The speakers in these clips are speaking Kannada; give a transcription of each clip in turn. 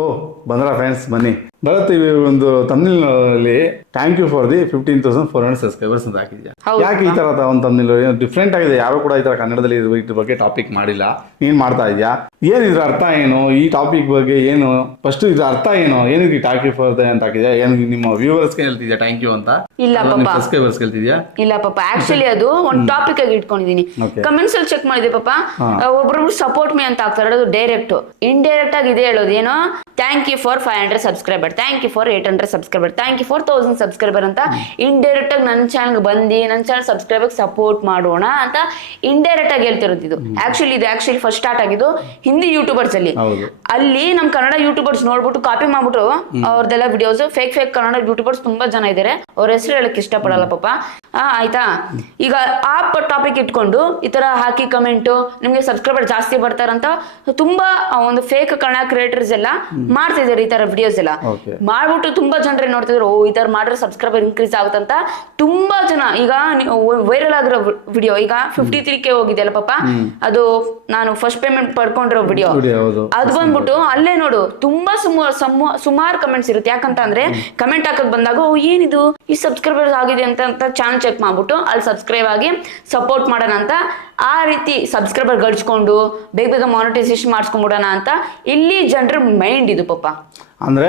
ಓ ಬಂದ್ರ ಫ್ರೆಂಡ್ಸ್ ಬನ್ನಿ. ಭರತ್ ಈ ಒಂದು ತಮಿಳ್ನಲ್ಲಿ thank you for the fifteen thousand four hundred subscribers ಅಂತ ಹಾಕಿದ್ಯಾ. ಯಾಕೆ ಈ ತರ ಒಂದು ಏನೋ ಡಿಫ್ರೆಂಟ್ ಆಗಿದೆ. ಯಾರು ಕೂಡ ಈ ತರ ಕನ್ನಡದಲ್ಲಿ ಇದ್ರ ಬಗ್ಗೆ ಟಾಪಿಕ್ ಮಾಡಿಲ್ಲ. ನೀನ್ ಮಾಡ್ತಾ ಇದೀಯಾ? ಏನ್ ಇದ್ರ ಅರ್ಥ ಏನು? ಈ ಟಾಪಿಕ್ ಬಗ್ಗೆ ಏನು? ಫಸ್ಟ್ ಇದ್ರ ಅರ್ಥ ಏನು? ಏನಕ್ಕೆ ಥ್ಯಾಂಕ್ ಯು ಫಾರ್ ಅಂತ ಹಾಕಿದ್ಯಾ? ಏನು ನಿಮ್ಮ ವ್ಯೂವರ್ಸ್ಗೆ ಹೇಳ್ತಿದ್ಯಾ ಥ್ಯಾಂಕ್ ಯು ಅಂತ? ಇಲ್ಲ ಪಾಪ. ಸಬ್ಸ್ಕ್ರೈಬರ್ಸ್ ಹೇಳ್ತಿದ್ಯಾ? ಇಲ್ಲ ಪಾಪ. ಆಕ್ಚುಲಿ ಅದು ಒಂದು ಟಾಪಿಕ್ ಆಗಿ ಇಟ್ಕೊಂಡಿದೀನಿ. ಕಮೆಂಟ್ಸ್ ಅಲ್ಲಿ ಚೆಕ್ ಮಾಡಿದೆ ಪಾಪ. ಒಬ್ರೊಬ್ರು ಸಪೋರ್ಟ್ ಮೀ ಅಂತ ಹಾಕ್ತಾರೆ ಅದು ಡೈರೆಕ್ಟ್ ಇಂಡೈರೆಕ್ಟ್ ಆಗಿ ಇದೆ ಹೇಳೋದು. ಏನೋ thank you for five hundred subscriber thank you for eight hundred subscriber thank you for thousand subscriber ಅಂತ ಇಂಡೈರೆಕ್ಟ್ ಆಗಿ ನನ್ನ ಚಾನಲ್ ಬಂದು ನನ್ನ ಚಾನಲ್ ಸಬ್ಸ್ಕ್ರೈಬರ್ ಸಪೋರ್ಟ್ ಮಾಡೋಣ ಅಂತ ಇಂಡೈರೆಕ್ಟ್ ಆಗಿ ಹೇಳ್ತಿರೋದು ಇದು. ಆಕ್ಚುಲಿ ಇದು ಆಕ್ಚುಲಿ ಫಸ್ಟ್ ಸ್ಟಾರ್ಟ್ ಆಗಿದ್ದು ಹಿಂದಿ ಯೂಟ್ಯೂಬರ್ಸ್ ಅಲ್ಲಿ. ಅಲ್ಲಿ ನಮ್ ಕನ್ನಡ ಯೂಟ್ಯೂಬರ್ಸ್ ನೋಡ್ಬಿಟ್ಟು ಕಾಪಿ ಮಾಡ್ಬಿಟ್ಟು ಅವ್ರದೆಲ್ಲ videos fake fake Kannada YouTubers ತುಂಬಾ ಜನ ಇದ್ದಾರೆ ಅವ್ರ ಹೆಸರು ಹೇಳಕ್ ಇಷ್ಟಪಡಲ್ಲ ಪಾಪ. ಆಯ್ತಾ? ಈಗ ಆ ಟಾಪಿಕ್ ಇಟ್ಕೊಂಡು ಈ ತರ ಹಾಕಿ ಕಮೆಂಟ್ ನಿಮ್ಗೆ ಸಬ್ಸ್ಕ್ರೈಬರ್ ಜಾಸ್ತಿ ಬರ್ತಾರಂತ ತುಂಬಾ ಒಂದು ಫೇಕ್ ಕನ್ನಡ ಕ್ರಿಯೇಟರ್ಸ್ ಎಲ್ಲ ಮಾಡ್ತಿದ್ದಾರೆ ಈ ತರ ವಿಡಿಯೋಸ್ ಎಲ್ಲ. ಮಾಡ್ಬಿಟ್ಟು ತುಂಬಾ ಜನರೇ ನೋಡ್ತಿದ್ರು ಓ ಈ ತರ ಮಾಡಿದ್ರೆ ಸಬ್ಸ್ಕ್ರೈಬರ್ ಇನ್ಕ್ರೀಸ್ ಆಗುತ್ತಂತ ತುಂಬಾ ಜನ. ಈಗ ವೈರಲ್ ಆಗಿರೋ ವಿಡಿಯೋ ಈಗ ಫಿಫ್ಟಿ ತ್ರೀ ಕೆ ಹೋಗಿದೆ ಅಲ್ಲ ಪಾಪ. ಅದು ನಾನು ಫಸ್ಟ್ ಪೇಮೆಂಟ್ ಪಡ್ಕೊಂಡಿರೋ ವಿಡಿಯೋ ವಿಡಿಯೋ ಅದು ಬಂದ್ಬಿಟ್ಟು ಅಲ್ಲೇ ನೋಡು ತುಂಬಾ ಸುಮಾರು ಸುಮಾರು ಕಮೆಂಟ್ಸ್ ಇರುತ್ತೆ. ಯಾಕಂತ ಅಂದ್ರೆ ಕಮೆಂಟ್ ಹಾಕಕ್ ಬಂದಾಗ ಏನಿದು? ಈ ಸಬ್ಸ್ಕ್ರೈಬರ್ಸ್ ಆಗಿದೆ ಅಂತ ಅಂತ ಚಾನಲ್ ಚೆಕ್ ಮಾಡ್ಬಿಟ್ಟು ಅಲ್ಲಿ ಸಬ್ಸ್ಕ್ರೈಬ್ ಆಗಿ ಸಪೋರ್ಟ್ ಮಾಡೋಣ ಅಂತ ಆ ರೀತಿ ಸಬ್ಸ್ಕ್ರೈಬರ್ ಗಳಿಸ್ಕೊಂಡು ಬೇಗ ಬೇಗ ಮಾನಿಟೈಸೇಷನ್ ಮಾಡಿಸ್ಕೊಂಡ್ಬಿಡೋಣ ಅಂತ ಇಲ್ಲಿ ಜನರ ಮೈಂಡ್ ಇದು ಪಾಪ. ಅಂದ್ರೆ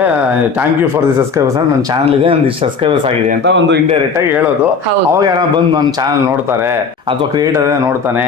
thank you for the subscribers ಅಂತ ನನ್ನ ಚಾನಲ್ ಇದೆ ಒಂದು ಸಬ್ಸ್ಕ್ರೈಬರ್ಸ್ ಆಗಿದೆ ಅಂತ ಒಂದು ಇಂಡೈರೆಕ್ಟ್ ಆಗಿ ಹೇಳೋದು. ಅವಾಗ ಯಾರೋ ಬಂದು ನನ್ನ ಚಾನಲ್ ನೋಡ್ತಾರೆ ಅಥವಾ ಕ್ರಿಯೇಟರ್ ನೋಡ್ತಾನೆ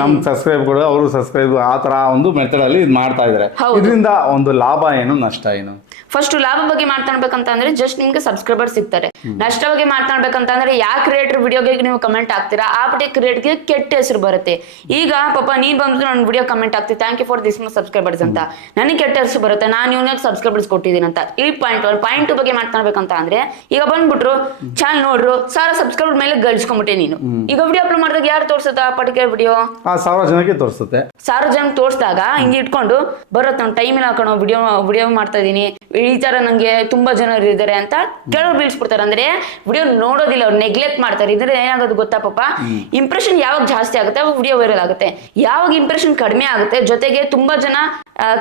ನಮ್ ಸಬ್ಸ್ಕ್ರೈಬ್ ಕೂಡ ಅವರು ಸಬ್ಸ್ಕ್ರೈಬ್ ಆ ತರ ಒಂದು ಮೆಥಡ್ ಅಲ್ಲಿ ಇದು ಮಾಡ್ತಾ ಇದಾರೆ. ಇದರಿಂದ ಒಂದು ಲಾಭ ಏನು ನಷ್ಟ ಏನು? ಫಸ್ಟ್ ಲಾಭ ಬಗ್ಗೆ ಮಾತಾಡ್ಬೇಕಂತ ಅಂದ್ರೆ ಜಸ್ಟ್ ನಿಮ್ಗೆ ಸಬ್ಸ್ಕ್ರೈಬರ್ ಸಿಗ್ತಾರೆ. ನಷ್ಟ ಬಗ್ಗೆ ಮಾತಾಡ್ಬೇಕಂತ ಅಂದ್ರೆ ಯಾವ ಕ್ರಿಯೇಟರ್ ವಿಡಿಯೋಗೆ ನೀವು ಕಮೆಂಟ್ ಆಗ್ತೀರಾ ಆ ಪಟಿ ಕ್ರಿಯೇಟ್ಗೆ ಕೆಟ್ಟ ಹೆಸರು ಬರುತ್ತೆ. ಈಗ ಪಾಪ ನೀನ್ ಬಂದು ನನ್ನ video comment ಹಾಕ್ತಿ thank you for this subscribers ಅಂತ. ನನಗೆ ಕೆಟ್ಟ ಹೆಸರು ಬರುತ್ತೆ ನಾನು ಇವನಿಗೆ ಸಬ್ಸ್ಕ್ರೈಬರ್ಸ್ ಕೊಟ್ಟಿದ್ದೀನಿ ಅಂತ. ಈ ಪಾಯಿಂಟ್ ಒನ್ ಪಾಯಿಂಟ್ ಬಗ್ಗೆ ಮಾತನಾಡ್ಬೇಕಂತ ಅಂದ್ರೆ ಈಗ ಬಂದ್ಬಿಟ್ರು ಚಾನಲ್ ನೋಡ್ರು ಸಾವಿರ ಸಬ್ಸ್ಕ್ರೈಬರ್ ಮೇಲೆ ಗಳಿಸ್ಕೊಂಡ್ಬಿಟ್ಟೆ ನೀನು. ಈಗ ವಿಡಿಯೋ ಅಪ್ಲೋಡ್ ಮಾಡಿದಾಗ ಯಾರು ತೋರ್ಸುತ್ತಾ ಪರ್ಟಿಕ್ಯುಲರ್ ವಿಡಿಯೋ ಸಾವಿರ ಜನಕ್ಕೆ ತೋರಿಸುತ್ತೆ. ಸಾವಿರ ಜನ ತೋರಿಸಿದಾಗ ಹಿಂಗೆ ಇಟ್ಕೊಂಡು ಬರುತ್ತೆ ನಾನು ಟೈಮ್ ಇಲ್ಲ ಹಾಕೋಣ ವಿಡಿಯೋ ವಿಡಿಯೋ ಮಾಡ್ತಾ ಇದೀನಿ ಈ ತರ ನಂಗೆ ತುಂಬಾ ಜನರು ಇದ್ದಾರೆ ಅಂತ ಕೆಲವ್ರು ಬೀಳ್ಸ್ಬಿಡ್ತಾರೆ. ಅಂದ್ರೆ ವಿಡಿಯೋ ನೋಡೋದಿಲ್ಲ ಅವ್ರು ನೆಗ್ಲೆಕ್ಟ್ ಮಾಡ್ತಾರೆ. ಇದ್ರೆ ಏನಾಗೋದು ಗೊತ್ತಾ ಪಾಪ? ಇಂಪ್ರೆಷನ್ ಯಾವಾಗ ಜಾಸ್ತಿ ಆಗುತ್ತೆ ಅವಾಗ ವಿಡಿಯೋ ವೈರಲ್ ಆಗುತ್ತೆ. ಯಾವಾಗ ಇಂಪ್ರೆಷನ್ ಕಡಿಮೆ ಆಗುತ್ತೆ ಜೊತೆಗೆ ತುಂಬಾ ಜನ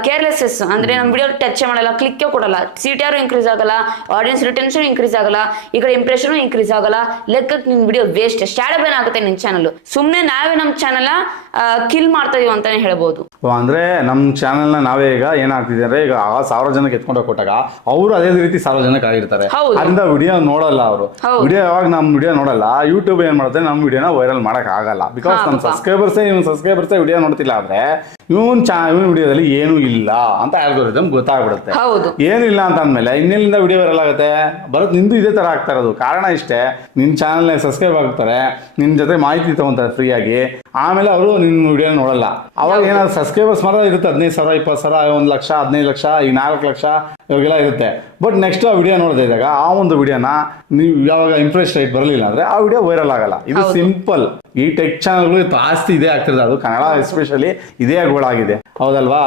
ಕೇರ್ಲೆಸ್ಸಸ್ ಅಂದ್ರೆ ನಮ್ಮ ವಿಡಿಯೋ ಟಚ್ ಮಾಡಲ್ಲ ಕ್ಲಿಕ್ ಕೊಡಲ್ಲ. ಸಿ ಟಿ ಆರ್ ಇನ್ಕ್ರೀಸ್ ಆಗಲ್ಲ ಆಡಿಯನ್ಸ್ ರಿಟೆನ್ಷನ್ ಇನ್ಕ್ರೀಸ್ ಆಗಲ್ಲ ಈ ಕಡೆ ಇಂಪ್ರೆಷನ್ ಇನ್ಕ್ರೀಸ್ ಆಗಲ್ಲ. ಲೆಕ್ಕಕ್ಕೆ ನಿನ್ ವಿಡಿಯೋ ವೇಸ್ಟ್ ಶಾಡೋ ಬೇನ್ ಆಗುತ್ತೆ ನಿನ್ ಚಾನಲ್ ಸುಮ್ಮನೆ ನಾವೇ ನಮ್ಮ ಚಾನಲ್ ಕಿಲ್ ಮಾಡ್ತಾ ಇದೀವಿ ಅಂತಾನೆ ಹೇಳ್ಬೋದು. ಅಂದ್ರೆ ಅಂದ್ರೆ ನಮ್ಮ ನ ನಾವೇ ಈಗ ಏನಾಗ್ತಿದೆ ಅಂದ್ರೆ ಈಗ ಆ ಸಾವಿರ ಜನಕ್ಕೆ ಎತ್ಕೊಂಡು ಕೊಟ್ಟಾಗ ಅವರು ಅದೇ ರೀತಿ ಸಾವಿರ ಜನಕ್ಕೆ ಆಗಿರ್ತಾರೆ. ಹೌದು. ಅದರಿಂದ ವಿಡಿಯೋ ನೋಡಲ್ಲ ಅವರು. ವಿಡಿಯೋ ಯಾವಾಗ ನಮ್ಮ ವಿಡಿಯೋ ನೋಡಲ್ಲ ಯೂಟ್ಯೂಬ್ ಏನ್ ಮಾಡುತ್ತೆ ನಮ್ಮ ವಿಡಿಯೋನ ವೈರಲ್ ಮಾಡಕ್ ಆಗಲ್ಲ. ಬಿಕಾಸ್ ನಮ್ಮ ಸಬ್ಸ್ಕ್ರೈಬರ್ಸ್ ಸಬ್ಸ್ಕ್ರೈಬರ್ಸೇ ವಿಡಿಯೋ ನೋಡ್ತಿಲ್ಲ ಆದ್ರೆ ಇವನ್ ಚಾ ಇವನ್ ವಿಡಿಯೋದಲ್ಲಿ ಏನೂ ಇಲ್ಲ ಅಂತ ಆಲ್ಗೋರಿದಮ್ ಗೊತ್ತಾಗ್ಬಿಡುತ್ತೆ. ಹೌದು. ಏನಿಲ್ಲ ಅಂತ ಅಂದ್ಮೇಲೆ ಇನ್ನೆಲ್ಲಿಂದ ವಿಡಿಯೋ ವೈರಲ್ ಆಗುತ್ತೆ ಬರೋದು ನಿಂದು ಇದೇ ತರ ಆಗ್ತಾ ಇರೋದು. ಕಾರಣ ಇಷ್ಟೇ ನಿನ್ನ ಚಾನಲ್ನ ಸಬ್ಸ್ಕ್ರೈಬ್ ಆಗ್ತಾರೆ ನಿನ್ ಜೊತೆ ಮಾಹಿತಿ ತಗೊಂತಾರೆ ಫ್ರೀಯಾಗಿ ಆಮೇಲೆ ಅವರು ನಿನ್ನ ವಿಡಿಯೋ ನೋಡಲ್ಲ. ಅವಾಗ ಏನಾದ್ರು ಸಬ್ಸ್ಕ್ರೈಬರ್ಸ್ ಮಾತ್ರ ಇರುತ್ತೆ ಹದಿನೈದು ಸಾವಿರ ಇಪ್ಪತ್ತು ಸಾವಿರ ಒಂದು ಲಕ್ಷ ಹದಿನೈದು ಲಕ್ಷ ಈಗ ನಾಲ್ಕು ಲಕ್ಷ ಇವಾಗೆಲ್ಲ ಇರುತ್ತೆ. ಬಟ್ ನೆಕ್ಸ್ಟ್ ಆ ವಿಡಿಯೋ ನೋಡ್ತಾ ಇದ್ದಾಗ ಆ ಒಂದು ವಿಡಿಯೋನ ನೀವು ಯಾವಾಗ ಇಂಪ್ರೆಸ್ ರೇಟ್ ಬರಲಿಲ್ಲ ಅಂದ್ರೆ ಆ ವಿಡಿಯೋ ವೈರಲ್ ಆಗಲ್ಲ. ಇದು ಸಿಂಪಲ್ ಈ ಟೆಕ್ ಚಾನಲ್ಗಳು ಜಾಸ್ತಿ ಇದೇ ಆಗ್ತಿರೋದು. ಅದು ಕನ್ನಡ ಎಸ್ಪೆಷಲಿ ಇದೇ ಗೋಳಾಗಿದೆ. ಹೌದಲ್ವಾ?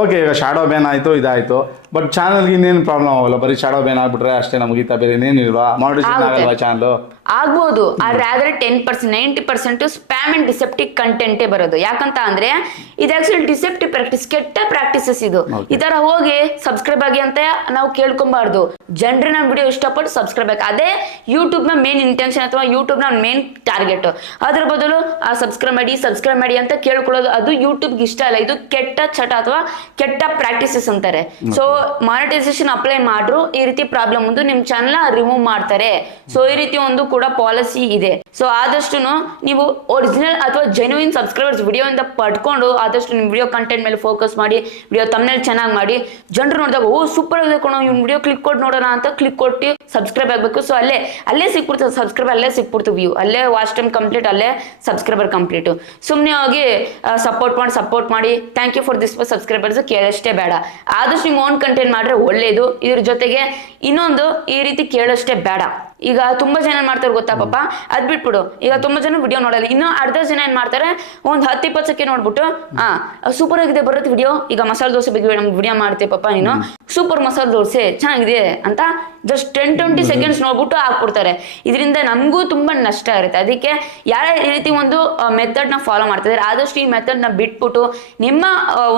ಓಕೆ ಈಗ ಶಾಡೋ ಬ್ಯಾನ್ ಆಯ್ತು ಇದಾಯ್ತು. ಬಟ್ ಚಾನಲ್ಗೆ ಇನ್ನೇನು ಪ್ರಾಬ್ಲಮ್ ಆಗಲ್ಲ? ಬರೀ ಶಾಡೋ ಬ್ಯಾನ್ ಆಗ್ಬಿಟ್ರೆ ಅಷ್ಟೇ ನಮಗೀತ ಬೇರೆ ಇನ್ನೇನು ಇಲ್ವಾ? ಮಾಡಿ. ಆಗಲ್ವಾ ಚಾನಲ್ ಆಗ್ಬೋದು. ಆದ್ರೆ ten percent ninety percent spam and deceptive ಕಂಟೆಂಟೇ ಬರೋದು. ಯಾಕಂತ ಅಂದ್ರೆ ಇದು ಆಕ್ಚುಲಿ ಡಿಸೆಪ್ಟಿವ್ ಪ್ರಾಕ್ಟೀಸ್ ಕೆಟ್ಟ ಪ್ರಾಕ್ಟೀಸಸ್ ಇದು. ಈ ತರ ಹೋಗಿ ಸಬ್ಸ್ಕ್ರೈಬ್ ಆಗಿ ಅಂತ ನಾವು ಕೇಳ್ಕೊಬಾರ್ದು. ಜನರು ನನ್ನ ವಿಡಿಯೋ ಇಷ್ಟಪಟ್ಟು ಸಬ್ಸ್ಕ್ರೈಬ್ ಬೇಕು ಅದೇ ಯೂಟ್ಯೂಬ್ನ ಮೇನ್ ಇಂಟೆನ್ಷನ್ ಅಥವಾ ಯೂಟ್ಯೂಬ್ನ ಮೇನ್ ಟಾರ್ಗೆಟ್ ಅದ್ರ ಬದಲು ಆ ಸಬ್ಸ್ಕ್ರೈಬ್ ಮಾಡಿ ಸಬ್ಸ್ಕ್ರೈಬ್ ಮಾಡಿ ಅಂತ ಕೇಳ್ಕೊಳ್ಳೋದು ಅದು ಯೂಟ್ಯೂಬ್ಗೆ ಇಷ್ಟ ಅಲ್ಲ. ಇದು ಕೆಟ್ಟ ಚಟ ಅಥವಾ ಕೆಟ್ಟ ಪ್ರಾಕ್ಟೀಸಸ್ ಅಂತಾರೆ. ಸೊ ಮಾನಿಟೈಸೇಷನ್ ಅಪ್ಲೈ ಮಾಡ್ರು ಈ ರೀತಿ ಪ್ರಾಬ್ಲಮ್ ಒಂದು ನಿಮ್ ಚಾನಲ್ ರಿಮೂವ್ ಮಾಡ್ತಾರೆ. ಸೊ ಈ ರೀತಿ ಒಂದು ಕೂಡ ಪಾಲಿಸಿ ಇದೆ. ಸೊ ಆದಷ್ಟು ನೀವು ಒರಿಜಿನಲ್ ಅಥವಾ ಜೆನ್ಯೂನ್ ಸಬ್ಸ್ಕ್ರೈಬರ್ಸ್ ವಿಡಿಯೋ ಇಂದ ಪಡ್ಕೊಂಡು ಆದಷ್ಟು ನಿಮ್ ವಿಡಿಯೋ ಕಂಟೆಂಟ್ ಮೇಲೆ ಫೋಕಸ್ ಮಾಡಿ ವಿಡಿಯೋ ತಮ್ಮನೇಲಿ ಚೆನ್ನಾಗಿ ಮಾಡಿ, ಜನರು ನೋಡಿದಾಗ, ಓ ಸೂಪರ್ ಆಗಿದೆ ಕಣೋ, ಇವ್ನ ವಿಡಿಯೋ ಕ್ಲಿಕ್ ಕೊಟ್ಟು ನೋಡೋಣ ಅಂತ ಕ್ಲಿಕ್ ಕೊಟ್ಟು ಸಬ್ಸ್ಕ್ರೈಬ್ ಆಗಬೇಕು. ಸೊ ಅಲ್ಲೇ ಅಲ್ಲೇ ಸಿಕ್ಬಿಡ್ತದೆ ಸಬ್ಸ್ಕ್ರೈಬ್ ಅಲ್ಲೇ ಸಿಕ್ಬಿಡ್ತು ವ್ಯೂ ಅಲ್ಲೇ ವಾಚ್ ಟೈಮ್ ಕಂಪ್ಲೀಟ್ ಅಲ್ಲೇ ಸಬ್ಸ್ಕ್ರೈಬರ್ ಕಂಪ್ಲೀಟ್ ಸುಮ್ಮನೆ ಹೋಗಿ ಸಪೋರ್ಟ್ ಮಾಡಿ ಸಪೋರ್ಟ್ ಮಾಡಿ. Thank you for this subscribers ಕೇಳಷ್ಟೇ ಬೇಡ. ಆದಷ್ಟು ನಿಮ್ಗೆ ಓನ್ ಕಂಟೆಂಟ್ ಮಾಡಿದ್ರೆ ಒಳ್ಳೇದು. ಇದ್ರ ಜೊತೆಗೆ ಇನ್ನೊಂದು ಈ ರೀತಿ ಕೇಳೋಷ್ಟೇ ಬೇಡ. ಈಗ ತುಂಬಾ ಜನ ಏನ್ ಮಾಡ್ತಾರೆ ಗೊತ್ತಾ ಪಾಪ? ಅದ್ ಬಿಟ್ಬಿಡು. ಈಗ ತುಂಬಾ ಜನ ವಿಡಿಯೋ ನೋಡಲ್ಲ. ಇನ್ನು ಅರ್ಧ ಜನ ಏನ್ ಮಾಡ್ತಾರೆ? ಒಂದ್ ಹತ್ತು ಇಪ್ಪತ್ತು ಸೆಕೆಂಡ್ ನೋಡ್ಬಿಟ್ಟು ಆ ಸೂಪರ್ ಆಗಿದೆ ಬರುತ್ತೆ ವಿಡಿಯೋ ಈಗ ಮಸಾಲೆ ದೋಸೆ ಬಗ್ಗೆ ವಿಡಿಯೋ ಮಾಡ್ತೇವೆ ಪಾಪ ನೀನು? ಸೂಪರ್ ಮಸಾಲೆ ದೋಸೆ ಚೆನ್ನಾಗಿದೆ ಅಂತ ಜಸ್ಟ್ ಟೆನ್ ಟ್ವೆಂಟಿ ಸೆಕೆಂಡ್ಸ್ ನೋಡ್ಬಿಟ್ಟು ಹಾಕ್ಬಿಡ್ತಾರೆ. ಇದರಿಂದ ನಮಗೂ ತುಂಬಾ ನಷ್ಟ ಇರುತ್ತೆ. ಅದಕ್ಕೆ ಯಾರ ಈ ರೀತಿ ಒಂದು ಮೆಥಡ್ನ ನ ಫಾಲೋ ಮಾಡ್ತಿದ್ದಾರೆ ಆದಷ್ಟು ಈ ಮೆಥಡ್ನ ನ ಬಿಟ್ಬಿಟ್ಟು ನಿಮ್ಮ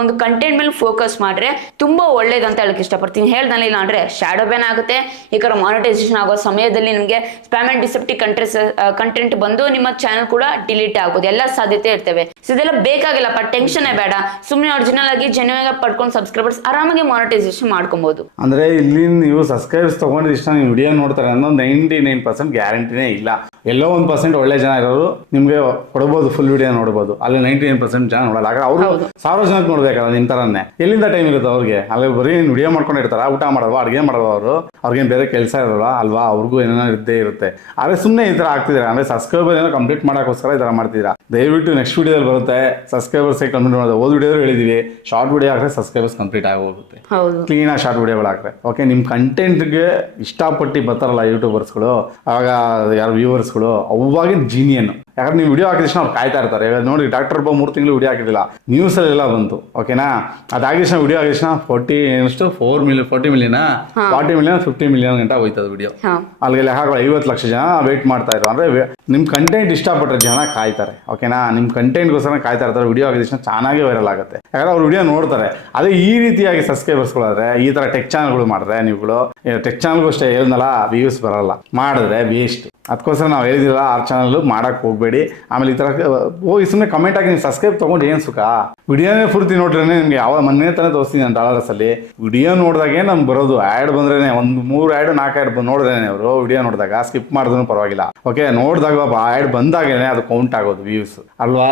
ಒಂದು ಕಂಟೆಂಟ್ ಮೇಲೆ ಫೋಕಸ್ ಮಾಡ್ರೆ ತುಂಬಾ ಒಳ್ಳೇದು ಅಂತ ಹೇಳಕ್ಕೆ ಇಷ್ಟಪಡ್ತೀನಿ. ಹೇಳ್ದಲ್ಲ ಇಲ್ಲ ಅಂದರೆ ಶ್ಯಾಡೋ ಬ್ಯಾನ್ ಆಗುತ್ತೆ. ಈ ಕಡೆ ಮಾನಿಟೈಸೇಷನ್ ಆಗೋ ಸಮಯದಲ್ಲಿ ನಿಮಗೆ ಸ್ಪ್ಯಾಮ್ ಆ್ಯಂಡ್ ಡಿಸೆಪ್ಟಿ ಕಂಟ್ರೆಸ್ ಕಂಟೆಂಟ್ ಬಂದು ನಿಮ್ಮ ಚಾನಲ್ ಕೂಡ ಡಿಲೀಟ್ ಆಗ್ಬೋದು ಎಲ್ಲ ಸಾಧ್ಯತೆ ಇರ್ತವೆ. ಸೊ ಇದೆಲ್ಲ ಬೇಕಾಗಿಲ್ಲಪ್ಪ. ಟೆನ್ಷನೇ ಬೇಡ. ಸುಮ್ಮನೆ ಒರಿಜಿನಲ್ ಆಗಿ ಜೆನ್ಯೂನ್ ಆಗಿ ಪಡ್ಕೊಂಡು ಸಬ್ಸ್ಕ್ರೈಬರ್ಸ್ ಆರಾಮಾಗಿ ಮಾನಿಟೈಸೇಷನ್ ಮಾಡ್ಕೊಬಹುದು ಅಂದ್ರೆ ಇಲ್ಲಿ ನೀವು ಸಬ್ಸ್ಕ್ರೈಬರ್ಸ್ ತಗೊಂಡಿದ್ದು ಇಷ್ಟ ನೀವು ವಿಡಿಯೋ ನೋಡ್ತಾರೆ ಅನ್ನೋ ನೈಂಟಿ ನೈನ್ ಪರ್ಸೆಂಟ್ ಗ್ಯಾರಂಟಿನೇ ಇಲ್ಲ. ಎಲ್ಲೋ ಒಂದು ಪರ್ಸೆಂಟ್ ಒಳ್ಳೆ ಜನ ಇರೋರು ನಿಮಗೆ ಕೊಡ್ಬೋದು ಫುಲ್ ವಿಡಿಯೋ ನೋಡ್ಬೋದು. ಅಲ್ಲಿ ನೈಂಟಿ ನೈನ್ ಪರ್ಸೆಂಟ್ ಜನ ನೋಡಲ್ಲ. ಹಾಗಾದ್ರೆ ಅವರು. ಸಾವಿರ ಜನಕ್ಕೆ ನೋಡ್ಬೇಕಲ್ಲ ನಿಮ್ಮ ಥರನೇ ಎಲ್ಲಿಂದ ಟೈಮ್ ಇರುತ್ತೆ ಅವ್ರಿಗೆ? ಅಲ್ಲಿ ಬರೀ ವಿಡಿಯೋ ಮಾಡ್ಕೊಂಡಿರ್ತಾರ ಊಟ ಮಾಡೋದು ಅಡುಗೆ ಮಾಡೋದು ಅವರು? ಅವ್ರಿಗೇನು ಬೇರೆ ಕೆಲಸ ಇರಲ್ಲ ಅಲ್ವಾ? ಅವ್ರಿಗೂ ಏನೋ ಇದ್ದೇ ಇರುತ್ತೆ. ಆದರೆ ಸುಮ್ಮನೆ ಈ ಥರ ಆಗ್ತಿದ್ದಾರೆ? ಅಂದ್ರೆ ಸಬ್ಸ್ಕ್ರೈಬರ್ ಏನೋ ಕಂಪ್ಲೀಟ್ ಮಾಡೋಕ್ಕೋಸ್ಕರ ಈ ಥರ ಮಾಡ್ತಿದ್ದೀರಾ? ದಯವಿಟ್ಟು ನೆಕ್ಸ್ಟ್ ವಿಡಿಯೋದಲ್ಲಿ ಬರುತ್ತೆ. ಸಬ್ಸ್ಕ್ರೈಬರ್ಸ್ ಕಂಪ್ಲೀಟ್ ಮಾಡೋದು. ಓದ್ ವಿಡಿಯೋ ಹೇಳಿದೀವಿ. ಶಾರ್ಟ್ ವಿಡಿಯೋ ಹಾಕಿದ್ರೆ ಸಬ್ಸ್ಕ್ರೈಬರ್ಸ್ ಕಂಪ್ಲೀಟ್ ಆಗಿ ಹೋಗುತ್ತೆ. ಕ್ಲೀನಾಗಿ ಶಾರ್ಟ್ ವಿಡಿಯೋಗಳು ಹಾಕ್ರೆ ಓಕೆ ನಿಮ್ಮ ಕಂಟೆಂಟ್ಗೆ ಇಷ್ಟಪಟ್ಟು ಬರ್ತಾರಲ್ಲ ಯೂಟ್ಯೂಬರ್ಸ್ಗಳು ಅವಾಗ ಯಾರು ವ್ಯೂವರ್ಸ್ಗಳು ಅವಾಗಿನ ಜೀನಿಯನ್ ಯಾಕಂದ್ರೆ ನೀವು ವಿಡಿಯೋ ಹಾಕಿದ ತಕ್ಷಣ ಅವ್ರು ಕಾಯ್ತಾ ಇರ್ತಾರೆ. ನೋಡಿ ಡಾಕ್ಟರ್ ಒಬ್ಬ ಮೂರು ತಿಂಗಳು ವಿಡಿಯೋ ಹಾಕಿದಿಲ್ಲ ನ್ಯೂಸಲ್ಲೆಲ್ಲ ಬಂತು ಓಕೆನಾ ಅದಾಗಿದ ತಕ್ಷಣ ವಿಡಿಯೋ ಆಗಿದ ತಕ್ಷಣ ಫೋರ್ಟಿ ಎಷ್ಟು? Four million forty million forty million fifty million ಗಂಟ ಹೋಯ್ತದ ವಿಡಿಯೋ. ಅಲ್ಲಿ ಅಲ್ಲಿಗೆ ಲೆಕ್ಕ ಐವತ್ತು ಲಕ್ಷ ಜನ ವೇಟ್ ಮಾಡ್ತಾ ಇದ್ರು. ಅಂದ್ರೆ ನಿಮ್ಮ ನಿಮ್ ಕಂಟೆಂಟ್ ಇಷ್ಟಪಟ್ಟರೆ ಜನ ಕಾಯ್ತಾರೆ ಓಕೆನಾ ನಿಮ್ ಕಂಟೆಂಟ್ಗೋಸ್ಕರ ಕಾಯ್ತಾ ಇರ್ತಾರೆ. ವಿಡಿಯೋ ಆಗಿದ ಚೆನ್ನಾಗಿ ವೈರಲ್ ಆಗುತ್ತೆ. ಯಾಕಂದ್ರೆ ಅವ್ರು ವಿಡಿಯೋ ನೋಡ್ತಾರೆ. ಅದೇ ಈ ರೀತಿಯಾಗಿ ಸಬ್ಸ್ಕ್ರೈಬರ್ಸ್ಗಳಾದ್ರೆ ಈ ತರ ಟೆಕ್ ಚಾನಲ್ಗಳು ಮಾಡಿದ್ರೆ ನೀವುಗಳು ಟೆಕ್ ಚಾನಲ್ಗೂ ಅಷ್ಟೇ ಹೇಳಿದ್ನಲ್ಲ ವ್ಯೂಸ್ ಬರಲ್ಲ. ಮಾಡಿದ್ರೆ ವೇಸ್ಟ್ ಅದಕ್ಕೋಸ್ಕರ ನಾವು ಹೇಳಿದಿಲ್ಲ ಆ ಚಾನಲ್ ಮಾಡಕ್ ಹೋಗಬೇಡಿ. ಆಮೇಲೆ ಈ ತರ ಹೋಗಿ ಸುಮ್ಮನೆ ಕಮೆಂಟ್ ಆಗಿ ನೀವು ಸಬ್ಸ್ಕ್ರೈಬ್ ತಗೊಂಡು ಏನು ಸುಖ? ವಿಡಿಯೋನೇ ಪೂರ್ತಿ ನೋಡ್ರೇ ನಿಮ್ಗೆ ಯಾವ ಮೊನ್ನೆ ತಾನೇ ತೋರಿಸ್ತೀನಿ ನಾನು ಡಾಲರ್ಸ್ ಅಲ್ಲಿ. ವಿಡಿಯೋ ನೋಡಿದಾಗೆ ನಮ್ಗೆ ಬರೋದು. ಆ್ಯಡ್ ಬಂದ್ರೇ ಒಂದು ಮೂರು ಆ್ಯಡ್ ನಾಲ್ಕು ಆ್ಯಡ್ ನೋಡಿದ್ರೇನೆ ಅವರು ವಿಡಿಯೋ ನೋಡಿದಾಗ. ಸ್ಕಿಪ್ ಮಾಡಿದ್ರು ಪರವಾಗಿಲ್ಲ. ಓಕೆ ನೋಡಿದಾಗ ಆ್ಯಡ್ ಬಂದಾಗೇನೆ ಅದು ಕೌಂಟ್ ಆಗೋದು ವ್ಯೂಸ್ ಅಲ್ವಾ?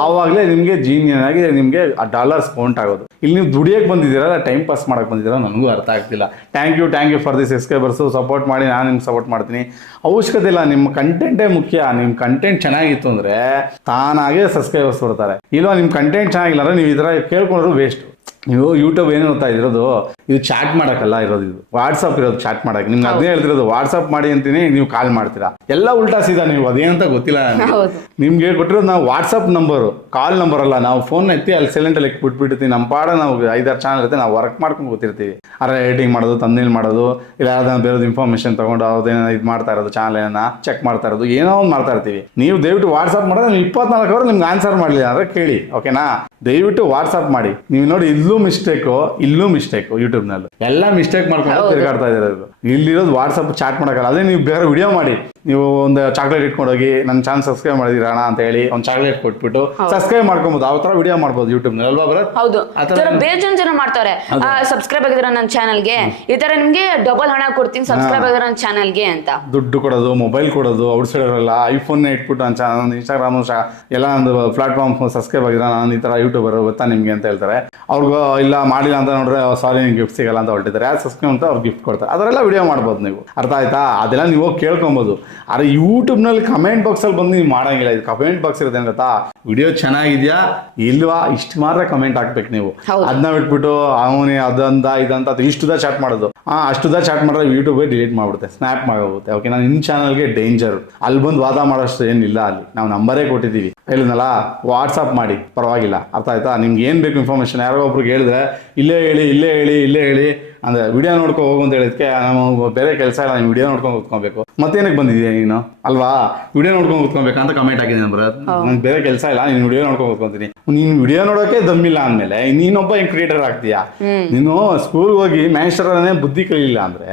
ಆವಾಗಲೇ ನಿಮಗೆ ಜೀನಿಯನ್ ಆಗಿ ನಿಮಗೆ ಆ ಡಾಲರ್ಸ್ ಕೌಂಟ್ ಆಗೋದು. ಇಲ್ಲಿ ನೀವು ದುಡಿಯಕ್ಕೆ ಬಂದಿದ್ದೀರಲ್ಲ ಟೈಮ್ ಪಾಸ್ ಮಾಡಕ್ಕೆ ಬಂದಿದ್ದೀರ ನನಗೂ ಅರ್ಥ ಆಗ್ತಿಲ್ಲ. Thank you thank you for the subscribers support ಮಾಡಿ, ನಾನು ನಿಮ್ಗೆ ಸಪೋರ್ಟ್ ಮಾಡ್ತೀನಿ. ಅವಶ್ಯಕತೆ ಇಲ್ಲ, ನಿಮ್ಮ ಕಂಟೆಂಟೇ ಮುಖ್ಯ. ನಿಮ್ಮ ಕಂಟೆಂಟ್ ಚೆನ್ನಾಗಿತ್ತು ಅಂದರೆ ತಾನಾಗೆ ಸಬ್ಸ್ಕ್ರೈಬರ್ಸ್ ಬರ್ತಾರೆ. ಇಲ್ಲ ನಿಮ್ಮ ಕಂಟೆಂಟ್ ಚೆನ್ನಾಗಿಲ್ಲ ಅಂದರೆ ನೀವು ಈ ಥರ ಕೇಳ್ಕೊಂಡ್ರು ವೇಸ್ಟ್ ನೀವು ಯೂಟ್ಯೂಬ್ ಏನು ಗೊತ್ತಾ ಇರೋದು? ಇದು ಚಾಟ್ ಮಾಡಕ್ಕಲ್ಲ ಇರೋದು ಇದು. ವಾಟ್ಸಪ್ ಇರೋದು ಚಾಟ್ ಮಾಡಕ್ ನಿಮ್ಗೆ ಅದೇ ಹೇಳ್ತಿರೋದು ವಾಟ್ಸಪ್ ಮಾಡಿ ಅಂತೀನಿ ನೀವು ಕಾಲ್ ಮಾಡ್ತೀರಾ. ಎಲ್ಲ ಉಲ್ಟಾ ಸೀದಾ ನೀವು ಅದೇನಂತ ಗೊತ್ತಿಲ್ಲ ನನಗೆ. ನಿಮ್ಗೆ ಕೊಟ್ಟಿರೋದು ನಾವು ವಾಟ್ಸಪ್ ನಂಬರು ಕಾಲ್ ನಂಬರ್ ಅಲ್ಲ ನಾವು ಫೋನ್ ಎತ್ತಿ ಅಲ್ಲಿ ಸೈಲೆಂಟ್ ಅಲ್ಲಿ ಬಿಟ್ಬಿಟ್ಟಿರ್ತೀವಿ ನಮ್ಮ ಪಾಡ ನಾವು ಐದಾರು ಚಾನಲ್ ಇರುತ್ತೆ ನಾವು ವರ್ಕ್ ಮಾಡ್ಕೊಂಡು ಗೊತ್ತಿರ್ತೀವಿ ಅರೆ ಎಡಿಟಿಂಗ್ ಮಾಡೋದು ತಂದೇಲ್ ಮಾಡೋದು ಇಲ್ಲ ಯಾವ್ದಾದ್ರು ಬೇರೆ ಇನ್ಫಾರ್ಮೇಶನ್ ತಗೊಂಡು ಅವ್ರದ್ದೇನೋ ಇದು ಮಾಡ್ತಾ ಇರೋದು ಚಾನಲ್ ಏನ ಚೆಕ್ ಮಾಡ್ತಾ ಇರೋದು ಏನೋ ಒಂದು ಮಾಡ್ತಾ ಇರ್ತೀವಿ. ನೀವು ದಯವಿಟ್ಟು ವಾಟ್ಸಪ್ ಮಾಡಿದ್ರೆ ನೀವು ಇಪ್ಪತ್ನಾಲ್ಕು ಅವರು ನಿಮ್ಗೆ ಆನ್ಸರ್ ಮಾಡಲಿಲ್ಲ ಅಂದ್ರೆ ಕೇಳಿ ಓಕೆನಾ ದಯವಿಟ್ಟು ವಾಟ್ಸಪ್ ಮಾಡಿ. ನೀವು ನೋಡಿ ಇಲ್ಲೂ ಮಿಸ್ಟೇಕು ಇಲ್ಲೂ ಮಿಸ್ಟೇಕು ಯೂಟ್ಯೂಬ್ನಲ್ಲಿ ಎಲ್ಲ ಮಿಸ್ಟೇಕ್ ಮಾಡ್ಕೊಂಡು ತಿರ್ಗಾಡ್ತಾ ಇದ್ದಾರೆ ಇಲ್ಲಿರೋದು ವಾಟ್ಸಪ್ ಚಾಟ್ ಮಾಡೋಕ್ಕಲ್ಲ ಅದೇ ನೀವು ಬೇರೆ ವಿಡಿಯೋ ಮಾಡಿ. ನೀವು ಒಂದು ಚಾಕ್ಲೇಟ್ ಇಟ್ಕೊಂಡು ಹೋಗಿ ನನ್ನ ಚಾನಲ್ ಸಬ್ಸ್ಕ್ರೈಬ್ ಮಾಡಿದಿರಾಣ ಅಣ್ಣ ಅಂತ ಹೇಳಿ ಒಂದು ಚಾಕ್ಲೇಟ್ ಕೊಟ್ಬಿಟ್ಟು ಸಬ್ಸ್ಕ್ರೈಬ್ ಮಾಡ್ಕೊಬೋದು. ಆ ತರ ವಿಡಿಯೋ ಮಾಡ್ಬೋದು ಯೂಟ್ಯೂಬ್ ಅಲ್ವಾ ಭರತ್? ಹೌದು. ಬೇಜನ್ ಜನ ಮಾಡ್ತಾರೆ. ಸಬ್ಸ್ಕ್ರೈಬ್ ಆಗಿದ್ರೆ ನನ್ನ ಚಾನಲ್ಗೆ ಈ ತರ ನಿಮ್ಗೆ ಡಬಲ್ ಹಣ ಕೊಡ್ತೀನಿ ಸಬ್ಸ್ಕ್ರೈಬ್ ಆಗಿದ್ರೆ ನನ್ನ ಚಾನಲ್ಗೆ ಅಂತ. ದುಡ್ಡು ಕೊಡೋದು ಮೊಬೈಲ್ ಕೊಡೋದು ಔಟ್ ಸೈಡ್ ಅವರೆಲ್ಲ ಐಫೋನ್ ಇಟ್ಬಿಟ್ಟು ನನ್ನ ಚಾನಲ್ ಇನ್ಸ್ಟಾಗ್ರಾಮ್ ಎಲ್ಲ ಒಂದು ಪ್ಲಾಟ್ಫಾರ್ಮ್ ಸಬ್ಸ್ಕ್ರೈಬ್ ಆಗಿದ್ರೆ ನಾನು ಈ ತರ ಯೂಟ್ಯೂಬರ್ ಗೊತ್ತಾ ನಿಮಗೆ ಅಂತ ಹೇಳ್ತಾರೆ. ಅವ್ರಿಗೂ ಇಲ್ಲ ಮಾಡಿಲ್ಲ ಅಂತ ನೋಡ್ರೆ ಸಾರಿ ನಿಮ್ಗೆ ಗಿಫ್ಟ್ ಸಿಗಲ್ಲ ಅಂತ ಹೊರಟಿದ್ದಾರೆ. ಯಾರು ಸಬ್ಸ್ಕ್ರೈಬ್ ಅಂತ ಅವ್ರು ಗಿಫ್ಟ್ ಕೊಡ್ತಾರೆ. ಅದರೆಲ್ಲ ವಿಡಿಯೋ ಮಾಡ್ಬೋದು ನೀವು. ಅರ್ಥ ಆಯ್ತಾ? ಅದೆಲ್ಲ ನೀವು ಕೇಳ್ಕೊಬೋದು. ಆದರೆ ಯೂಟ್ಯೂಬ್ನಲ್ಲಿ ಕಮೆಂಟ್ ಬಾಕ್ಸಲ್ಲಿ ಬಂದು ನೀವು ಮಾಡಂಗಿಲ್ಲ. ಇದು ಕಮೆಂಟ್ ಬಾಕ್ಸ್ ಇರುತ್ತೆ ಗೊತ್ತಾ? ವಿಡಿಯೋ ಚೆನ್ನಾಗಿದ್ಯಾ? ಇಲ್ವಾ? ಇಷ್ಟು ಮಾತ್ರ ಕಮೆಂಟ್ ಹಾಕ್ಬೇಕು ನೀವು. ಅದನ್ನ ಬಿಟ್ಬಿಟ್ಟು ಅವನೇ ಅದಂತ ಇದಂತ ಅದು ಇಷ್ಟುದ ಚಾಟ್ ಮಾಡೋದು. ಆ ಅಷ್ಟುದ ಚಾಟ್ ಮಾಡಿದ್ರೆ ಯೂಟ್ಯೂಬೇ ಡಿಲೀಟ್ ಮಾಡ್ಬಿಡುತ್ತೆ. ಸ್ನ್ಯಾಪ್ ಮಾಡೋಗುತ್ತೆ ಓಕೆ ನಾನು ನಿಮ್ಮ ಚಾನಲ್ಗೆ ಡೇಂಜರ್ ಅಲ್ಲಿ ಬಂದು ವಾದ ಮಾಡೋಷ್ಟು ಏನಿಲ್ಲ ಅಲ್ಲಿ. ನಾವು ನಂಬರೇ ಕೊಟ್ಟಿದ್ದೀವಿ. ಹೇಳಿದ್ನಲ್ಲ ವಾಟ್ಸಪ್ ಮಾಡಿ. ಪರವಾಗಿಲ್ಲ. ಅರ್ಥ ಆಯ್ತಾ? ನಿಮ್ಗೆ ಏನು ಬೇಕು ಇನ್ಫಾರ್ಮೇಷನ್ ಯಾರೋ ಒಬ್ರಿಗೆ ಹೇಳಿದ್ರೆ ಇಲ್ಲೇ ಹೇಳಿ ಇಲ್ಲೇ ಹೇಳಿ ಇಲ್ಲೇ ಹೇಳಿ ಅಂದ್ರೆ ವಿಡಿಯೋ ನೋಡ್ಕೊ ಹೋಗು ಅಂತ ಹೇಳಿದ್ಕೆ ನಾವು ಬೇರೆ ಕೆಲಸ ಇಲ್ಲ ನೀವು ವಿಡಿಯೋ ನೋಡ್ಕೊಂಡು ಕೂತ್ಕೊಬೇಕು. ಮತ್ತೇನಕ್ಕೆ ಬಂದಿದ್ದೀಯ ನೀನು? ಅಲ್ವಾ? ವಿಡಿಯೋ ನೋಡ್ಕೊಂಡು ಕೂತ್ಕೊಬೇಕು ಅಂತ ಕಮೆಂಟ್ ಆಗಿದೆ ನಂಬರ್ ನಂಗೆ ಬೇರೆ ಕೆಲಸ ಇಲ್ಲ ನೀನು ವಿಡಿಯೋ ನೋಡ್ಕೊಂಡು ಕೂತ್ಕೊಂತೀನಿ. ನೀನು ವಿಡಿಯೋ ನೋಡೋಕೆ ದಮ್ಮಿಲ್ಲ ಅಂದಮೇಲೆ ನೀನೊಬ್ಬ ಹಿಂಗೆ ಕ್ರಿಯೇಟರ್ ಆಗ್ತೀಯಾ? ನೀನು ಸ್ಕೂಲ್ ಹೋಗಿ ಮ್ಯಾನೇಜರನೇ ಬುದ್ಧಿ ಕಲಿಲಿಲ್ಲ ಅಂದ್ರೆ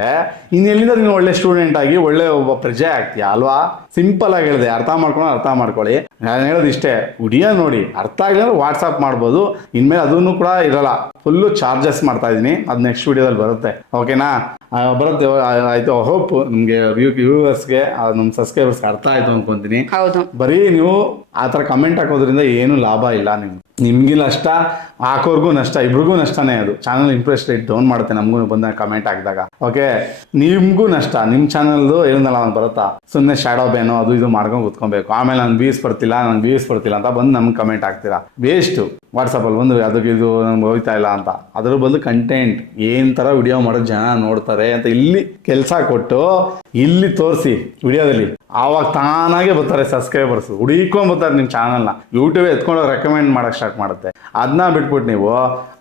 ಇನ್ನು ಎಲ್ಲಿಂದ ನೀನು ಒಳ್ಳೆ ಸ್ಟೂಡೆಂಟ್ ಆಗಿ ಒಳ್ಳೆ ಒಬ್ಬ ಪ್ರಜೆ ಆಗ್ತೀಯಾ ಅಲ್ವಾ? ಸಿಂಪಲ್ ಆಗಿ ಹೇಳಿದೆ. ಅರ್ಥ ಮಾಡ್ಕೊಂಡು ಅರ್ಥ ಮಾಡ್ಕೊಳ್ಳಿ. ನಾನು ಹೇಳೋದು ಇಷ್ಟೇ ವಿಡಿಯೋ ನೋಡಿ ಅರ್ಥ ಆಗಿಲ್ಲ ಅಂದ್ರೆ ವಾಟ್ಸಪ್ ಮಾಡ್ಬೋದು. ಇನ್ಮೇಲೆ ಅದನ್ನು ಕೂಡ ಇರಲ್ಲ. ಫುಲ್ಲು ಚಾರ್ಜಸ್ ಮಾಡ್ತಾ ಇದ್ದೀನಿ ಅದು ನೆಕ್ಸ್ಟ್ ವಿಡಿಯೋದಲ್ಲಿ ಬರುತ್ತೆ. ಓಕೆನಾ ಬರುತ್ತೆ. ಆಯ್ತು. ಹೋಪ್ ನಿಮಗೆ ವ್ಯೂವರ್ಸ್ಗೆ ನಮ್ಮ ಸಬ್ಸ್ಕ್ರೈಬರ್ಸ್ಗೆ ಅರ್ಥ ಆಯ್ತು ಅನ್ಕೊಂತೀನಿ. ಬರೀ ನೀವು ಆ ಥರ ಕಮೆಂಟ್ ಹಾಕೋದ್ರಿಂದ ಏನು ಲಾಭ ಇಲ್ಲ ನಿಮ್ಗೆ. ನಿಮಗೆ ನಷ್ಟ ಹಾಕೋರ್ಗೂ ನಷ್ಟ, ಇಬ್ರಿಗೂ ನಷ್ಟನೇ ಅದು. ಚಾನಲ್ ಇಂಟ್ರೆಸ್ಟ್ ರೇಟ್ ಡೌನ್ ಮಾಡುತ್ತೆ, ನಮಗೂ ಬಂದ ಕಮೆಂಟ್ ಹಾಕಿದಾಗ. ಓಕೆ ನಿಮಗೂ ನಷ್ಟ ನಿಮ್ಮ ಚಾನಲ್ದು ಏನಲ್ಲ ಅವ್ನು ಬರುತ್ತಾ? ಸುಮ್ಮನೆ ಶಾಡೋ ಬೇನೋ ಅದು ಇದು ಮಾಡ್ಕೊಂಡು ಕುತ್ಕೊಬೇಕು. ಆಮೇಲೆ ನಾನು ವ್ಯೂಸ್ ಬರ್ತಿಲ್ಲ, ನಾನು ವ್ಯೂಸ್ ಬರ್ತಿಲ್ಲ ಅಂತ ಬಂದು ನಮ್ಗೆ ಕಮೆಂಟ್ ಹಾಕ್ತೀರಾ? ವೇಸ್ಟು ವಾಟ್ಸಪ್ಪಲ್ಲಿ ಬಂದು ಅದಕ್ಕೆ ಇದು ನಮ್ಗೆ ಹೋಗ್ತಾ ಇಲ್ಲ ಅಂತ. ಅದ್ರ ಬಂದು ಕಂಟೆಂಟ್ ಏನ್ ಥರ ವಿಡಿಯೋ ಮಾಡೋ ಜನ ನೋಡ್ತಾರೆ ಅಂತ ಇಲ್ಲಿ ಕೆಲಸ ಕೊಟ್ಟು ಇಲ್ಲಿ ತೋರಿಸಿ ವಿಡಿಯೋದಲ್ಲಿ ಆವಾಗ ತಾನಾಗೆ ಬರ್ತಾರೆ ಸಬ್ಸ್ಕ್ರೈಬರ್ಸ್ ಹುಡುಕೊಂಡ್ ಬರ್ತಾರೆ ನಿಮ್ಮ ಚಾನಲ್ನ ಯೂಟ್ಯೂಬ್ ಎತ್ಕೊಂಡು ರೆಕಮೆಂಡ್ ಮಾಡೋಕೆ ಸ್ಟಾರ್ಟ್ ಮಾಡುತ್ತೆ. ಅದನ್ನ ಬಿಟ್ಬಿಟ್ಟು ನೀವು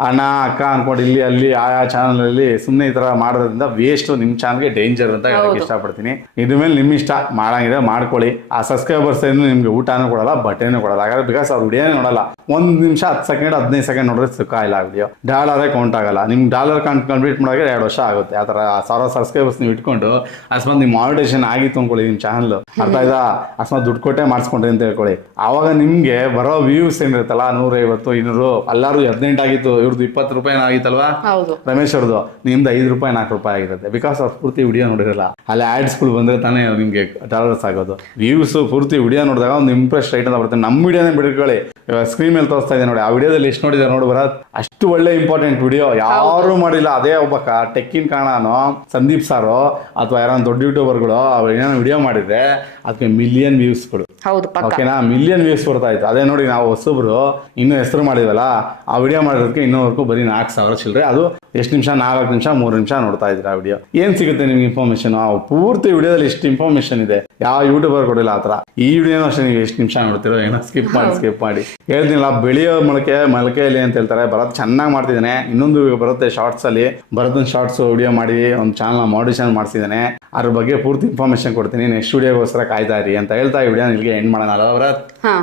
ಅಣ್ಣ ಅಕ್ಕ ಅನ್ಕೊಂಡು ಇಲ್ಲಿ ಅಲ್ಲಿ ಆಯಾ ಚಾನಲಲ್ಲಿ ಸುಮ್ಮನೆ ಈ ಥರ ಮಾಡೋದ್ರಿಂದ ವೇಸ್ಟ್ ನಿಮ್ಮ ಚಾನಲ್ಗೆ ಡೇಂಜರ್ ಅಂತ ಹೇಳಕ್ ಇಷ್ಟಪಡ್ತೀನಿ. ಇದ್ರ ಮೇಲೆ ನಿಮ್ಮ ಇಷ್ಟ ಮಾಡಂಗಿದೆ ಮಾಡ್ಕೊಳ್ಳಿ. ಆ ಸಬ್ಸ್ಕ್ರೈಬರ್ಸ್ ಏನು ನಿಮ್ಗೆ ಊಟನೂ ಕೊಡಲ್ಲ ಬಟ್ಟೆನೂ ಕೊಡಲ್ಲ. ಹಾಗಾದ್ರೆ ಬಿಕಾಸ್ ಅವ್ರು ವಿಡಿಯೋನೇ ನೋಡಲ್ಲ. ಒಂದು ನಿಮಿಷ ಹತ್ತು ಸೆಕೆಂಡ್ ಹದಿನೈದು ಸೆಕೆಂಡ್ ನೋಡಿದ್ರೆ ಸುಖ ಇಲ್ಲ ವಿಡಿಯೋ ಡಾಲರೇ ಕೌಂಟ್ ಆಗಲ್ಲ. ನಿಮ್ ಡಾಲರ್ ಕೌಂಟ್ ಕಂಪ್ಲೀಟ್ ಮಾಡೋಕೆ ಎರಡು ವರ್ಷ ಆಗುತ್ತೆ. ಆ ಥರ ಸಾವಿರ ಸಬ್ಸ್ಕ್ರೈಬರ್ಸ್ ನೀವು ಇಟ್ಕೊಂಡು ಅಕಸ್ಮಾತ್ ನಿಮ್ಮ ಮಾಡಿಟೇಷನ್ ಆಗಿತ್ತು ಅನ್ಕೊಳ್ಳಿ ನಿಮ್ಮ ಚಾನಲ್ ಅರ್ಥ ಆಯ್ತಾ? ಅಕಸ್ಮಾತ್ ದುಡ್ಡು ಕೊಟ್ಟೆ ಮಾಡಿಸ್ಕೊಂಡ್ರಿ ಅಂತ ಹೇಳ್ಕೊಳ್ಳಿ. ಆವಾಗ ನಿಮ್ಗೆ ಬರೋ ವ್ಯೂಸ್ ಏನಿರುತ್ತಲ್ಲ ನೂರೈವತ್ತು ಇನ್ನೂರು ಎಲ್ಲರೂ ಹದಿನೆಂಟು ಆಗಿತ್ತು ಇವ್ರದ್ದು ಇಪ್ಪತ್ತು ರೂಪಾಯಿ ಆಗಿತ್ತಲ್ವಾ? ರಮೇಶ್ ಅವ್ರದ್ದು ನಿಮ್ದು ಐದು ರೂಪಾಯಿ ನಾಲ್ಕು ರೂಪಾಯಿ ಆಗಿರುತ್ತೆ. ಬಿಕಾಸ್ ಅವ್ರು ಪೂರ್ತಿ ವಿಡಿಯೋ ನೋಡಿರಲ್ಲ. ಅಲ್ಲಿ ಆಡ್ಸ್ಗಳು ಬಂದ್ರೆ ತಾನೇ ನಿಮ್ಗೆ ಡಾಲರ್ಸ್ ಆಗೋದು. ವ್ಯೂಸ್ ಪೂರ್ತಿ ವಿಡಿಯೋ ನೋಡಿದಾಗ ಒಂದು ಇಂಪ್ರೆಸ್ ರೈಟ್ ಅಂತ ಬರುತ್ತೆ. ನಮ್ಮ ವಿಡಿಯೋನೇ ಬಿಡ್ಕೊಳ್ಳಿ ಸ್ಕ್ರೀನ್ ಮೇಲೆ ತೋರಿಸ್ತಾ ಇದೆ ನೋಡಿ ಆ ವಿಡಿಯೋದಲ್ಲಿ ಎಷ್ಟು ನೋಡಿದೆ ನೋಡಿ ಬರತ್ ಅಷ್ಟು ಒಳ್ಳೆ ಇಂಪಾರ್ಟೆಂಟ್ ವಿಡಿಯೋ ಯಾರು ಮಾಡಿಲ್ಲ. ಅದೇ ಒಬ್ಬ ಟೆಕ್ಕಿನ್ ಕಾಣಾನೋ ಸಂದೀಪ್ ಸಾರು ಅಥವಾ ಯಾರೋ ದೊಡ್ಡ ಯೂಟ್ಯೂಬರ್ಗಳು ಅವ್ರು ಏನೋ ವಿಡಿಯೋ ಮಾಡಿದ್ರೆ ಅದಕ್ಕೆ ಮಿಲಿಯನ್ ವ್ಯೂಸ್ಗಳು ಹೌದು ಓಕೆನಾ ಮಿಲಿಯನ್ ವ್ಯೂಸ್ ಬರ್ತಾ ಇತ್ತು ಅದೇ ನೋಡಿ ನಾವು ಹೊಸಬ್ರು ಇನ್ನೂ ಹೆಸರು ಮಾಡಿದ್ವಲ್ಲ ಆ ವಿಡಿಯೋ ಮಾಡಿರೋದಕ್ಕೆ ಇನ್ನೂವರೆಗೂ ಬರೀ ನಾಲ್ಕು ಸಾವಿರ ಚಿಲ್ಲರೆ ಅದು ಎಷ್ಟು ನಿಮಿಷ ನಾಲ್ಕು ನಿಮಿಷ ಮೂರು ನಿಮಿಷ ನೋಡ್ತಾ ಇದ್ದೀರಾ ಆ ವಿಡಿಯೋ ಏನ್ ಸಿಗುತ್ತೆ ನಿಮ್ಗೆ ಇನ್ಫಾರ್ಮೇಶನ್ ಪೂರ್ತಿ ವಿಡಿಯೋದಲ್ಲಿ ಎಷ್ಟು ಇನ್ಫಾರ್ಮೇಶನ್ ಇದೆ? ಯಾವ ಯೂಟ್ಯೂಬರ್ ಕೊಡಿಲ್ಲ ಆತರ ಥರ. ಈ ವಿಡಿಯೋನೂ ಅಷ್ಟೇ ನೀವು ಎಷ್ಟು ನಿಮಿಷ ನೋಡ್ತಿರೋ ಏನೋ ಸ್ಕಿಪ್ ಮಾಡಿ ಸ್ಕಿಪ್ ಮಾಡಿ. ಹೇಳ್ತೀನಿಲ್ಲ ಬೆಳೆಯೋ ಮೊಳಕೆ ಮೊಳಕೆಯಲ್ಲಿ ಅಂತ ಹೇಳ್ತಾರೆ. ಭರತ್ ಚೆನ್ನಾಗಿ ಮಾಡ್ತಿದ್ದಾನೆ. ಇನ್ನೊಂದು ಬರುತ್ತೆ ಶಾರ್ಟ್ಸ್ ಅಲ್ಲಿ. ಭರತನ್ ಶಾರ್ಟ್ಸ್ ವಿಡಿಯೋ ಮಾಡಿ ಒಂದು ಚಾನಲ್ ಮಾಡಿಷನ್ ಮಾಡಿಸಿದ್ದಾನೆ. ಅದ್ರ ಬಗ್ಗೆ ಪೂರ್ತಿ ಇನ್ಫಾರ್ಮೇಶನ್ ಕೊಡ್ತೀನಿ. ನೆಕ್ಸ್ಟ್ ವಿಡಿಯೋಗೋಸ್ಕರ ಕಾಯ್ತಾ ಇರಿ ಅಂತ ಹೇಳ್ತಾ ಈ ವಿಡಿಯೋ ನಿಮಗೆ ಎಂಡ್ ಮಾಡೋಣ ಅಲ್ಲ ಭರತ್? ಹಾ.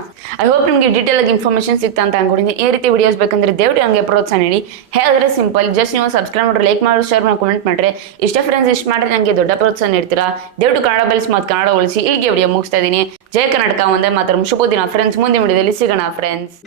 ಐ ಹೋಪ್ ನಿಮಗೆ ಡೀಟೇಲ್ ಆಗಿ ಇನ್ಫಾರ್ಮೇಶನ್ ಸಿಗ್ತಾ ಅಂತ ಅನ್ಕೊಂಡಿದ್ದೀನಿ. ಈ ರೀತಿ ವಿಡಿಯೋಸ್ ಬೇಕಂದ್ರೆ ದೇವ್ರಿಗೆ ನನಗೆ ಪ್ರೋತ್ಸಾಹ ನೀಡಿ. ಹೇಳಿದ್ರೆ ಸಿಂಪಲ್ ಜಸ್ಟ್ ನೀವು ಸಬ್ಸ್ಕ್ರೈಬ್ ಮಾಡ್ರಿ ಲೈಕ್ ಮಾಡಿ ಶೇರ್ ಮಾಡಿ ಕಮೆಂಟ್ ಮಾಡ್ರಿ. ಇಷ್ಟ ಫ್ರೆಂಡ್ಸ್ ಇಷ್ಟ ಮಾಡಿ ನನಗೆ ದೊಡ್ಡ ಪ್ರೋತ್ಸಾಹ ನೀಡ್ತೀರಾ? ದಯವಿಟ್ಟು ಕನ್ನಡ ಬೆಲ್ಸ್ ಮತ್ತು ಕನ್ನಡ ಉಳಿಸಿ. ಇಲ್ಲಿಗೆ ವಿಡಿಯೋ ಮುಗಿಸ್ತಾ ಇದ್ದೀನಿ. ಜಯ ಕರ್ನಾಟಕ, ಒಂದೇ ಮಾತ್ರ. ಶುಭ ದಿನ ಫ್ರೆಂಡ್ಸ್ ಮುಂದೆ ವಿಡಿಯೋದಲ್ಲಿ ಸಿಗೋಣ ಫ್ರೆಂಡ್ಸ್